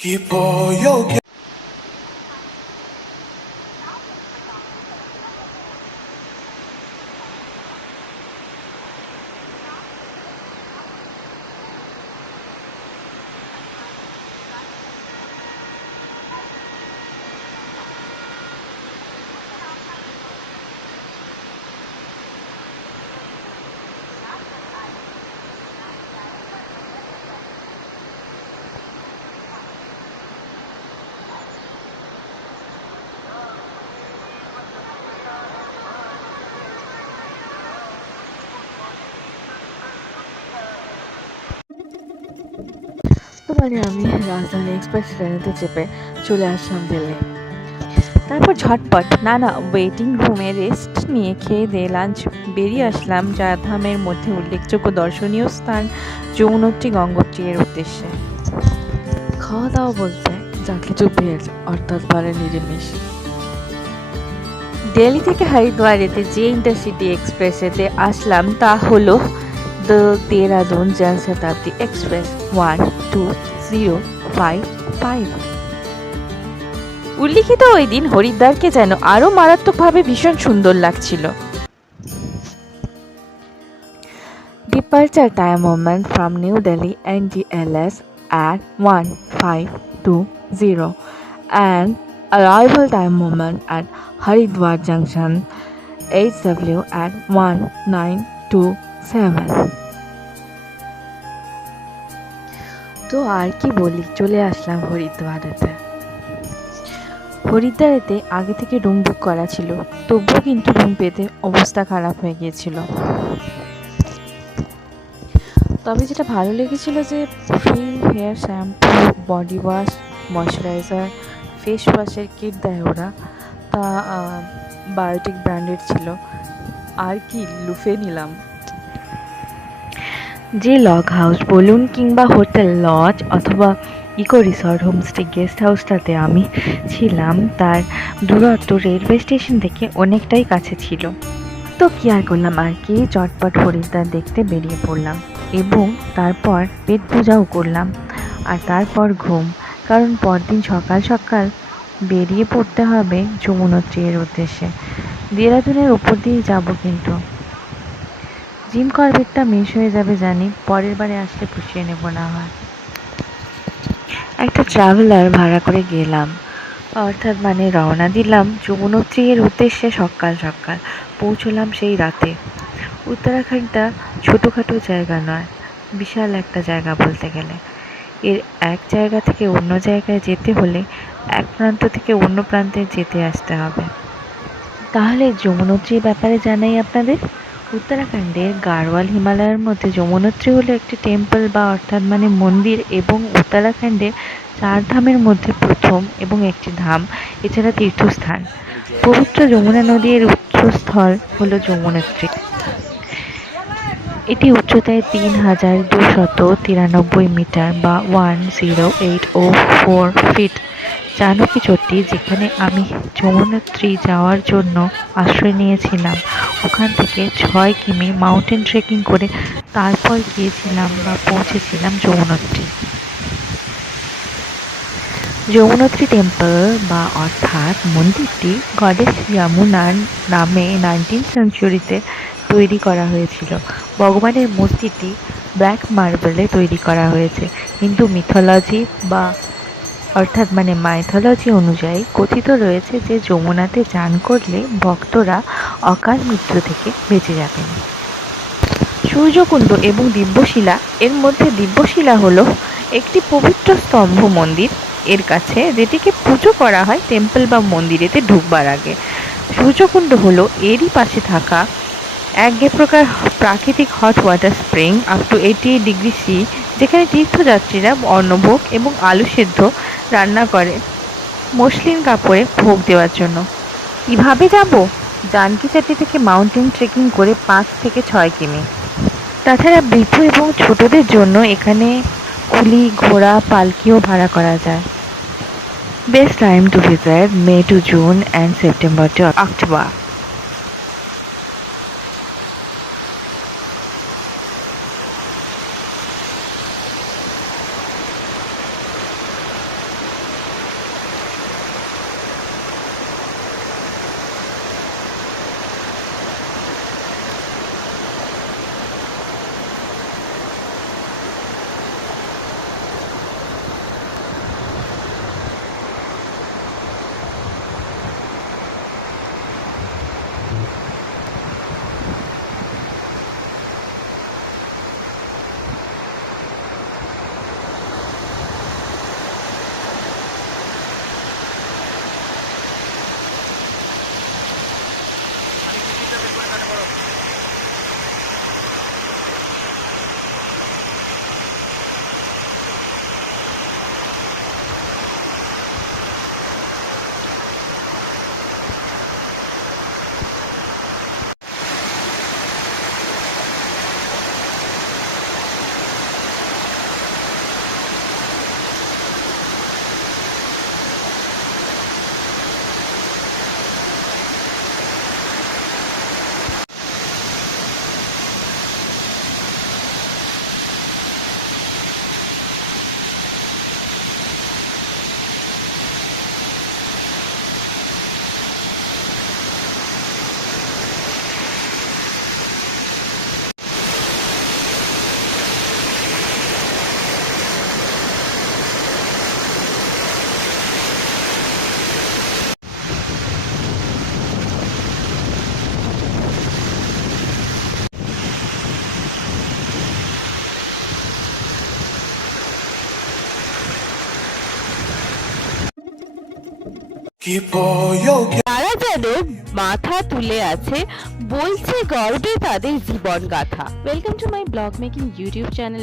তো আমি রাজধানী এক্সপ্রেস ট্রেনেতে চেপে চলে আসলাম দিল্লি। তারপর ঝটপট ওয়েটিং রুমে রেস্ট নিয়ে খেয়ে দিয়ে লাঞ্চ বেরিয়ে আসলাম চারধামের মধ্যে উল্লেখযোগ্য দর্শনীয় স্থান যমুনোত্রী গঙ্গোত্রী এর উদ্দেশ্যে। খাওয়া দাওয়া বলতে যা কিছু ভেজ অর্থাৎ পারে নিরামিষ। দিল্লি থেকে হরিদ্বারেতে যে ইন্টারসিটি এক্সপ্রেসেতে আসলাম তা হলো দেরাদুন জনশতাব্দী এক্সপ্রেস 12055। উল্লিখিত ওই দিন হরিদ্বারকে যেন আরো মারাত্মকভাবে ভীষণ সুন্দর লাগছিল। Departure time moment from New Delhi NDLS at 1520 and arrival time moment at Haridwar Junction HW at 1927. তো আর কি বলি, চলে আসলাম হরিদ্বারেতে আগে থেকে রুম বুক করা ছিল, তবুও কিন্তু রুম পেতে অবস্থা খারাপ হয়ে গিয়েছিল। তবে যেটা ভালো লেগেছিল যে free hair shampoo, body wash, moisturiser, face ওয়াশের কিট দেয় ওরা, তা বায়োটিক ব্র্যান্ডের ছিল। আর কি লুফে নিলাম। যে লগ হাউস বলুন কিংবা হোটেল লজ অথবা ইকো রিসর্ট হোমস্টে গেস্ট হাউসটাতে আমি ছিলাম তার দূরত্ব রেলওয়ে স্টেশন থেকে অনেকটাই কাছে ছিল। তো কি আর করলাম, আর কি চটপট হরিদ্বার দেখতে বেরিয়ে পড়লাম এবং তারপর পেট পূজাও করলাম আর তারপর ঘুম, কারণ পরদিন সকাল সকাল বেরিয়ে পড়তে হবে যমুনোত্রী এর উদ্দেশ্যে। দেরাদুনের ওপর দিয়েই যাব, কিন্তু জিম করবেটটা মিস হয়ে যাবে জানি, পরের বারে আসলে পুষিয়ে নেব না হয়। একটা ট্রাভেলার ভাড়া করে গেলাম, অর্থাৎ রওনা দিলাম যমুনোত্রী এর উদ্দেশ্যে সকাল সকাল। পৌঁছলাম সেই রাতে। উত্তরাখণ্ডটা ছোটোখাটো জায়গা নয়, বিশাল একটা জায়গা বলতে গেলে। এর এক জায়গা থেকে অন্য জায়গায় যেতে হলে এক প্রান্ত থেকে অন্য প্রান্তে যেতে আসতে হবে। তাহলে যমুনোত্রীর ব্যাপারে জানাই আপনাদের। উত্তরাখণ্ডের গাড়ওয়াল হিমালয়ের মধ্যে যমুনোত্রী হলো একটি টেম্পল বা অর্থাৎ মন্দির এবং উত্তরাখণ্ডের 4 ধামের মধ্যে প্রথম এবং একটি ধাম, এছাড়া তীর্থস্থান। পবিত্র যমুনা নদীর উৎসস্থল হলো যমুনোত্রী। এটি উচ্চতায় 3293 মিটার বা 10804 ফিট। জানকী চট্টি, যেখানে আমি যমুনোত্রী যাওয়ার জন্য আশ্রয় নিয়েছিলাম, ওখান থেকে 6 কিমি মাউন্টেন ট্রেকিং করে তারপর গিয়েছিলাম বা পৌঁছেছিলাম যমুনোত্রী। যমুনোত্রী টেম্পল বা অর্থাৎ মন্দিরটি গডেস যমুনার নামে 19th সেঞ্চুরিতে তৈরি করা হয়েছিল। ভগবানের মূর্তিটি ব্ল্যাক মার্বেলে তৈরি করা হয়েছে। হিন্দু মিথোলজি বা অর্থাৎ মাইথোলজি অনুযায়ী কথিত রয়েছে যে যমুনাতে চান করলে ভক্তরা অকাল মৃত্যু থেকে বেঁচে যাবেন। সূর্যকুণ্ড এবং দিব্যশিলা, এর মধ্যে দিব্যশিলা হলো একটি পবিত্র স্তম্ভ মন্দির এর কাছে, যেটিকে পুজো করা হয় টেম্পল বা মন্দিরেতে ঢুকবার আগে। সূর্যকুণ্ড হলো এরই পাশে থাকা এক প্রকার প্রাকৃতিক hot water spring up to 88 degree C, যেখানে তীর্থযাত্রীরা অন্নভোগ এবং আলু সেদ্ধ রান্না করে মসলিন কাপড়ে ভোগ দেওয়ার জন্য। কিভাবে যাব? জানকী চট্টি থেকে মাউন্টেন ট্রেকিং করে 5 থেকে 6 কিমি। তাছাড়া বৃদ্ধ এবং ছোটদের জন্য এখানে কুলি, ঘোড়া, পালকিও ভাড়া করা যায়। Best time to visit May to June and September to October. তারা যেন মাথা তুলে আছে, বলছে গর্বে তাদের জীবন গাথা। Welcome to my blog making YouTube channel.